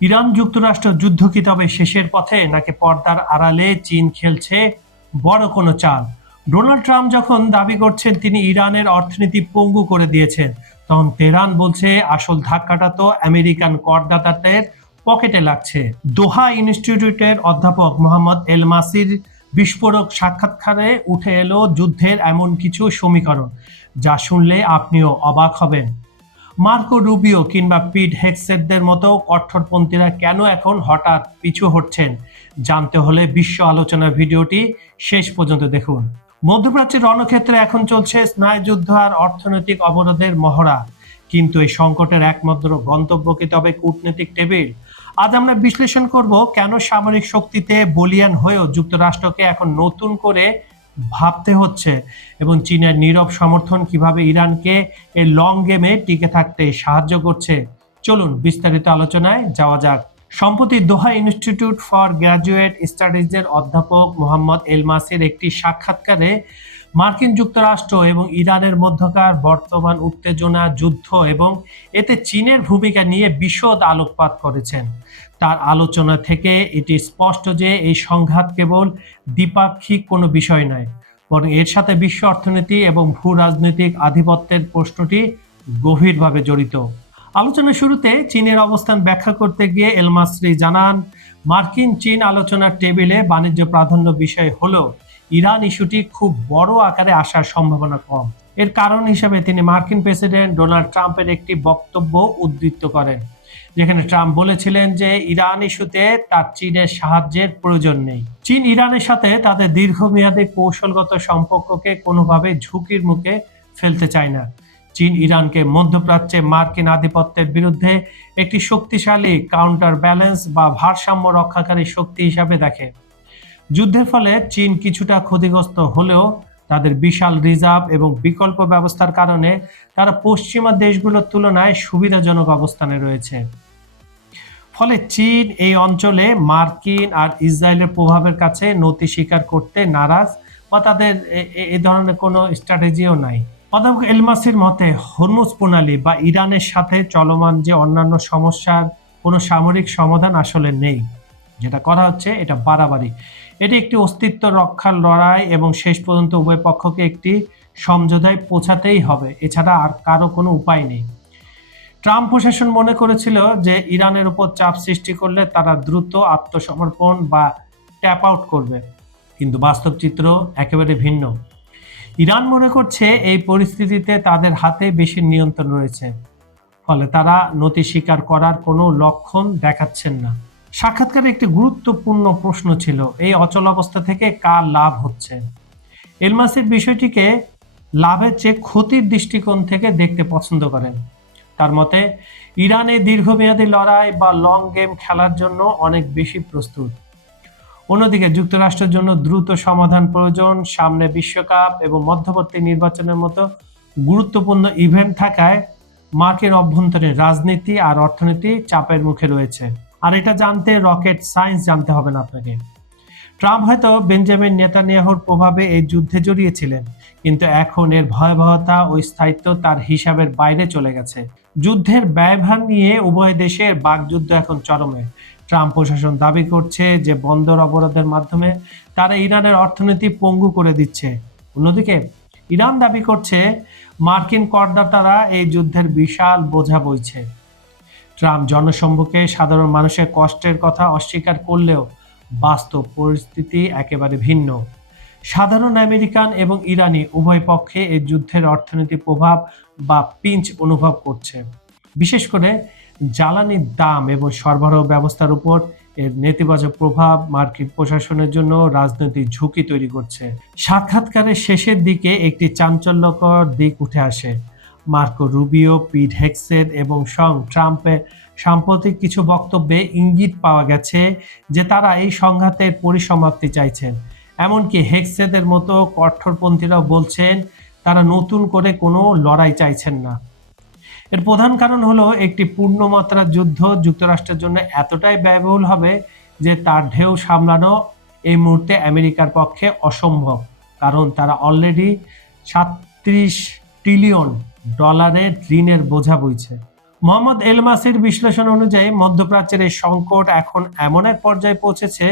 Iran যুক্তরাষ্ট্র যুদ্ধ কি তবে শেষের পথে, নাকি পর্দার আড়ালে চীন খেলছে বড় কোনো চাল? ডোনাল্ড ট্রাম্প যখন দাবি করছেন তিনি ইরানের অর্থনীতি পঙ্গু করে দিয়েছেন, তখন তেহরান বলছে আসল ধাক্কাটা তো আমেরিকান করদাতাদের পকেটে লাগছে। দোহা ইনস্টিটিউটের অধ্যাপক মোহাম্মদ এল মাসির বিস্ফোরক সাক্ষাৎকারে উঠে এলো যুদ্ধের এমন কিছু সমীকরণ যা শুনলে আপনিও অবাক হবেন। মার্কো রুবিও কিংবা পিট হেগসেটদের মতো কট্টরপন্থীরা কেন এখন হঠাৎ পিছু হটছেন, জানতে হলে বিশ্ব আলোচনার ভিডিওটি শেষ পর্যন্ত দেখুন। মধ্যপ্রাচ্যের রণক্ষেত্রে এখন চলছে স্নায়ুযুদ্ধ আর অর্থনৈতিক অবরোধের মহড়া, কিন্তু এই সংকটের একমাত্র গন্তব্য কি তবে কূটনৈতিক টেবিল? আজ আমরা বিশ্লেষণ করব কেন সামরিক শক্তিতে বলিয়ান হয়েও যুক্তরাষ্ট্রকে এখন নতুন করে ভাবতে হচ্ছে, এবং চীনের নীরব সমর্থন কিভাবে ইরানকে এই লং গেমে টিকে থাকতে সাহায্য করছে। চলুন বিস্তারিত আলোচনায় যাওয়া যাক। সম্প্রতি দোহা ইনস্টিটিউট ফর গ্র্যাজুয়েট স্টাডিজের অধ্যাপক মোহাম্মদ এল মাসির একটি সাক্ষাৎকারে মার্কিন যুক্তরাষ্ট্র এবং ইরানের মধ্যকার বর্তমান উত্তেজনা, যুদ্ধ এবং এতে চীনের ভূমিকা নিয়ে বিশদ আলোকপাত করেছেন। তার আলোচনা থেকে এটি স্পষ্ট যে এই সংঘাত কেবল দ্বিপাক্ষিক কোনো বিষয় নয়, বরং এর সাথে বিশ্ব অর্থনীতি এবং ভূ রাজনৈতিক আধিপত্যের প্রশ্নটি গভীরভাবে জড়িত। আলোচনার শুরুতে চীনের অবস্থান ব্যাখ্যা করতে গিয়ে এল মাসরি জানান, মার্কিন চীন আলোচনার টেবিলে বাণিজ্য প্রাধান্য বিষয় হলেও ইরান ইস্যুটি খুব বড় আকারে আসার সম্ভাবনা কম। এর কারণ হিসেবে তিনি মার্কিন প্রেসিডেন্ট ডোনাল্ড ট্রাম্পের একটি বক্তব্য উদ্ধৃত করেন, যেখানে ট্রাম্প বলেছিলেন যে ইরান ইস্যুতে তার চীনের সাহায্যের প্রয়োজন নেই। চীন ইরানের সাথে তাদের দীর্ঘমেয়াদী কৌশলগত সম্পর্ককে কোনোভাবে ঝুঁকির মুখে ফেলতে চায় না। চীন ইরানকে মধ্যপ্রাচ্যে মার্কিন আধিপত্যের বিরুদ্ধে একটি শক্তিশালী কাউন্টার ব্যালেন্স বা ভারসাম্য রক্ষাকারী শক্তি হিসাবে দেখে। যুদ্ধের ফলে চীন কিছুটা ক্ষতিগ্রস্ত হলেও তাদের বিশাল রিজার্ভ এবং বিকল্প ব্যবস্থার কারণে তারা পশ্চিমা দেশগুলোর তুলনায় সুবিধাজনক অবস্থানে রয়েছে। ফলে চীন এই অঞ্চলে মার্কিন আর ইসরায়েলের প্রভাবের কাছে নতি স্বীকার করতে নারাজ, বা তাদের এ ধরনের কোনো স্ট্র্যাটেজিও নাই। অধ্যাপক এলমাসির মতে হরমুজ প্রণালী বা ইরানের সাথে চলমান যে অন্যান্য সমস্যার কোনো সামরিক সমাধান আসলে নেই। যেটা করা হচ্ছে এটা বাড়াবাড়ি। এটি একটি অস্তিত্ব রক্ষার লড়াই এবং শেষ পর্যন্ত উভয় পক্ষকে একটি সমঝোতায় পৌঁছাতেই হবে, এছাড়া আর কারো কোনো উপায় নেই। ট্রাম্প প্রশাসন মনে করেছিল যে ইরানের উপর চাপ সৃষ্টি করলে তারা দ্রুত আত্মসমর্পণ বা ট্যাপ আউট করবে, কিন্তু বাস্তব চিত্র একেবারে ভিন্ন। ইরান মনে করছে এই পরিস্থিতিতে তাদের হাতে বেশি নিয়ন্ত্রণ রয়েছে, ফলে তারা নতি স্বীকার করার কোনো লক্ষণ দেখাচ্ছেন না। সাক্ষাৎকারে একটি গুরুত্বপূর্ণ প্রশ্ন ছিল, এই অচল অবস্থা থেকে কার লাভ হচ্ছে? এলমাসির বিষয়টিকে লাভের চেয়ে ক্ষতির দৃষ্টিকোণ থেকে দেখতে পছন্দ করেন। তার মতে ইরানে দীর্ঘমেয়াদী লড়াই বা লং গেম খেলার জন্য অনেক বেশি প্রস্তুত। অন্যদিকে যুক্তরাষ্ট্রের জন্য দ্রুত সমাধান প্রয়োজন, সামনে বিশ্বকাপ এবং মধ্যবর্তী নির্বাচনের মতো গুরুত্বপূর্ণ ইভেন্ট থাকায় মার্কিন অভ্যন্তরীণ রাজনীতি আর অর্থনীতি চাপের মুখে রয়েছে। আর এটা জানতে রকেট সায়েন্স জানতে হবে না আপনাকে। ট্রাম্প হয়তো বেঞ্জামিন নেতানিয়াহুর প্রভাবে এই যুদ্ধে জড়িয়েছিলেন, কিন্তু এখন এর ভয়াবহতা ও স্থায়িত্ব তার হিসাবের বাইরে চলে গেছে। যুদ্ধের ব্যয়ভার নিয়ে উভয় দেশের বাকযুদ্ধ এখন চরমে। ট্রাম্প প্রশাসন দাবি করছে যে বন্দর অবরোধের মাধ্যমে তারা ইরানের অর্থনীতি পঙ্গু করে দিচ্ছে। অন্যদিকে ইরান দাবি করছে মার্কিন করদাতারা এই যুদ্ধের বিশাল বোঝা বইছে। ট্রাম্প জনসম্মুখে সাধারণ মানুষের কষ্টের কথা অস্বীকার করলেও বাস্তব পরিস্থিতি একেবারে ভিন্ন। সাধারণ আমেরিকান এবং ইরানি উভয় পক্ষে এই যুদ্ধের অর্থনৈতিক প্রভাব বা পিঞ্চ অনুভব করছে। বিশেষ করে জ্বালানির দাম এবং সরবরাহ ব্যবস্থার উপর এর নেতিবাচক প্রভাব মার্কিন প্রশাসনের জন্য রাজনৈতিক ঝুঁকি তৈরি করছে। সাক্ষাৎকারের শেষের দিকে একটি চাঞ্চল্যকর দিক উঠে আসে। মার্কো রুবিও, পিট হেগসেট এবং ট্রাম্পের সাম্প্রতিক কিছু বক্তব্যে ইঙ্গিত পাওয়া গেছে যে তারা এই সংঘাতের পরিসমাপ্তি চাইছেন। এমনকি হেগসেটের মতো কট্টরপন্থীরাও বলছেন তারা নতুন করে কোনো লড়াই চাইছেন না। এর প্রধান কারণ হলো একটি পূর্ণমাত্রার যুদ্ধ যুক্তরাষ্ট্রের জন্য এতটাই ব্যয়বহুল হবে যে তার ঢেউ সামলানো এই মুহূর্তে আমেরিকার পক্ষে অসম্ভব, কারণ তারা অলরেডি $37 ট্রিলিয়ন ঋণের বোঝা বইছে। মোহাম্মদ এলমাসির বিশ্লেষণ অনুযায়ী মধ্যপ্রাচ্যের এই সংকট এখন এমন এক পর্যায়ে পৌঁছেছে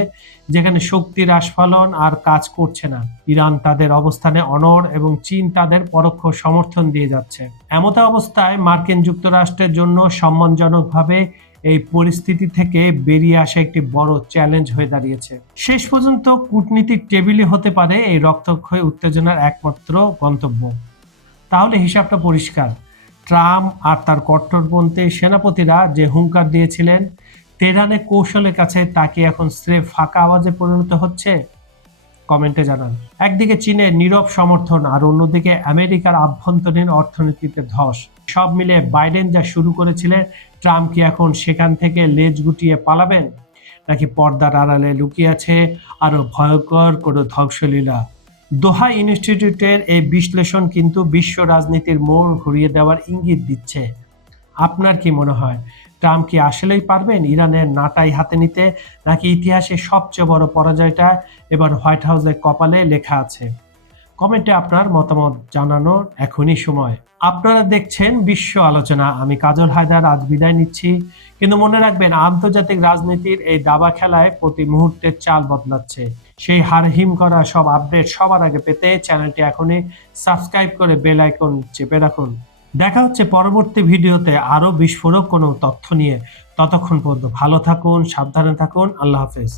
যেখানে শক্তির আস্ফালন আর কাজ করছে না। ইরান তাদের অবস্থানে অনড় এবং চীন তাদের পরোক্ষ সমর্থন দিয়ে যাচ্ছে। এমত অবস্থায় মার্কিন যুক্তরাষ্ট্রের জন্য সম্মানজনকভাবে এই পরিস্থিতি থেকে বেরিয়ে আসা একটি বড় চ্যালেঞ্জ হয়ে দাঁড়িয়েছে। শেষ পর্যন্ত কূটনীতিক টেবিলই হতে পারে এই রক্তক্ষয়ী উত্তেজনার একমাত্র গন্তব্য। তাহলে হিসাবটা পরিষ্কার, ট্রাম্প আর তার কট্টরপন্থী সেনাপতিরা যে হুঙ্কার দিয়েছিলেন তেহরানে কৌশলের কাছে তা কি এখন স্রেফ ফাঁকা আওয়াজে পরিণত হচ্ছে? কমেন্টে জানান। একদিকে চীনের নীরব সমর্থন আর অন্যদিকে আমেরিকার আভ্যন্তরীণ অর্থনীতিতে ধস, সব মিলে বাইডেন যা শুরু করেছিলেন ট্রাম্প কি এখন সেখান থেকে লেজ গুটিয়ে পালাবেন, নাকি পর্দার আড়ালে লুকিয়ে আছে আরো ভয়ঙ্কর কোনো ধ্বংসলীলা? দোহা ইনস্টিটিউটের এই বিশ্লেষণ কিন্তু বিশ্ব রাজনীতির মোড় ঘুরিয়ে দেওয়ার ইঙ্গিত দিচ্ছে। আপনার কি মনে হয়, ট্রাম্প কি আসলেই পারবেন ইরানের নাটাই হাতে নিতে, নাকি ইতিহাসে সবচেয়ে বড় পরাজয়টা এবার হোয়াইট হাউসের কপালে লেখা আছে? কমেন্টে আপনার মতামত জানানোর এখনই সময়। আপনারা দেখছেন বিশ্ব আলোচনা। আমি কাজল হায়দার আজ বিদায় নিচ্ছি, কিন্তু মনে রাখবেন আন্তর্জাতিক রাজনীতির এই দাবা খেলায় প্রতি মুহূর্তে চাল বদলাচ্ছে। সেই হারহিম করা সব আপডেট সবার আগে পেতে চ্যানেলটি এখনই সাবস্ক্রাইব করে বেল আইকন চেপে রাখুন। দেখা হচ্ছে পরবর্তী ভিডিওতে আরো বিস্ফোরক কোনো তথ্য নিয়ে। ততক্ষণ পর্যন্ত ভালো থাকুন, সাবধানে থাকুন। আল্লাহ হাফেজ।